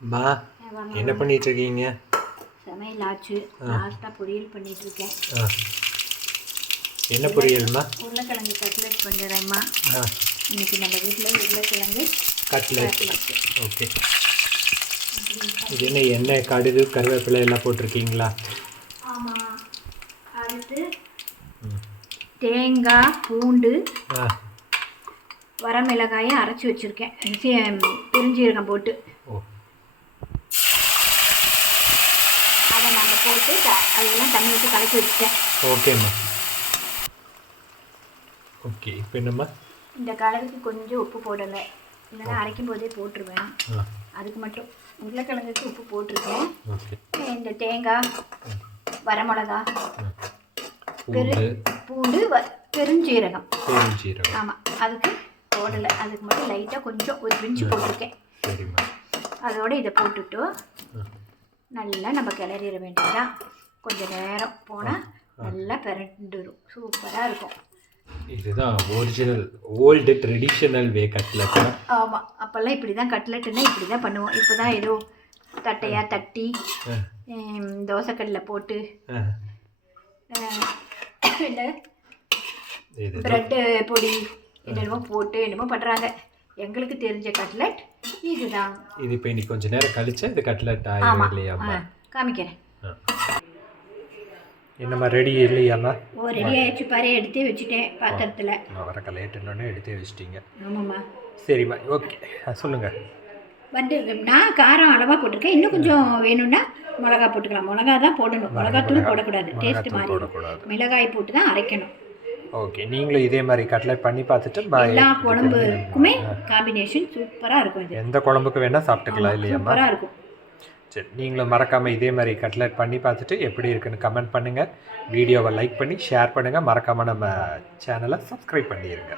மா என்ன பண்ணிட்டு இருக்கீங்க சமையல் ஆச்சு லாஸ்ட்டாக பொரியல் பண்ணிட்டு இருக்கேன் என்ன பொரியல்மா உருளைக்கிழங்கு கட்லெட் பண்ணுறேம்மா இன்னைக்கு நம்ம வீட்டில் உருளைக்கிழங்கு கட்லெட் ஓகே. இது என்ன எண்ணெய் கடுகு கருவேப்பிலை எல்லாம் போட்டிருக்கீங்களா? ஆமாம் அடுத்து. தேங்காய் பூண்டு வரமிளகாயை அரைச்சி வச்சுருக்கேன். பெருஞ்சீரகம் போட்டு. அதை நாங்கள் போட்டு அதெல்லாம் தண்ணி ஊற்றி கலக்கி வச்சுட்டேன். ஓகேம்மா ஓகே இப்போ என்னம்மா? இந்த கலருக்கு கொஞ்சம் உப்பு போடலை. இல்லைன்னா அரைக்கும் போதே போட்டுருவேன். அதுக்கு மட்டும் உருளைக்கிழங்குக்கு உப்பு போட்டிருக்கேன். இந்த தேங்காய் வரமிளகா. பெரு பூண்டு. பெருஞ்சீரகம். பெருஞ்சீரகம். ஆமாம் அதுக்கு போடலை. அதுக்கு மட்டும் லைட்டாக கொஞ்சம் ஒரு பிஞ்சு போட்டிருக்கேன். அதோட இதை போட்டுட்டு ஆ நல்லா நம்ம கிளறிட வேண்டியதுதான். கொஞ்சம் நேரம் போனால் நல்லா பிறண்டுடும் சூப்பராக இருக்கும். இதுதான் original old traditional way cutlet ஆமாம் அப்போல்லாம் இப்படி தான் கட்லெட்டுன்னா இப்படி தான் பண்ணுவோம். இப்போ தான் ஏதோ தட்டையாக தட்டி தோசைக்கல்லில் போட்டு என்ன ப்ரெட்டு பொடி என்னென்னமோ போட்டு என்னமோ பண்ணுறாங்க எங்களுக்கு தெரிஞ்ச கட்லெட் இதுதான். இது இப்போ இன்னைக்கு கொஞ்ச நேரம் கழிச்சா இது கட்லெட் ஆயிடும் இல்லையாம்மா காமிக்கிறேன். என்னம்மா ரெடி இல்லையாம்மா? ஓ ரெடி ஆயிடுச்சு பாரு எடுத்தே வச்சுட்டேன் பாத்திரத்தில். வரக்க லேட்டுன்னு எடுத்தே வச்சிட்டீங்க. ஆமாம்மா. சரிம்மா ஓகே சொல்லுங்கள் வந்து நான் காரம் அளவாக போட்டிருக்கேன். இன்னும் கொஞ்சம் வேணும்னா மிளகா போட்டுக்கலாம். மிளகா தான் போடணும். மிளகாத்தூள் போடக்கூடாது. டேஸ்ட் போடக்கூடாது. மிளகாய் போட்டு தான் அரைக்கணும். ஓகே நீங்களும் இதே மாதிரி கட்லெட் பண்ணி பார்த்துட்டு எல்லா குழம்புக்குமே காம்பினேஷன் சூப்பராக இருக்கும் இது. எந்த குழம்புக்கு வேணால் சாப்பிட்டுக்கலாம் இல்லையாம்மா? சூப்பராக இருக்கும். சரி நீங்களும் மறக்காமல் இதே மாதிரி கட்லெட் பண்ணி பார்த்துட்டு எப்படி இருக்குன்னு கமெண்ட் பண்ணுங்கள் வீடியோவை லைக் பண்ணி ஷேர் பண்ணுங்கள் மறக்காமல் நம்ம சேனலை சப்ஸ்கிரைப் பண்ணிடுங்க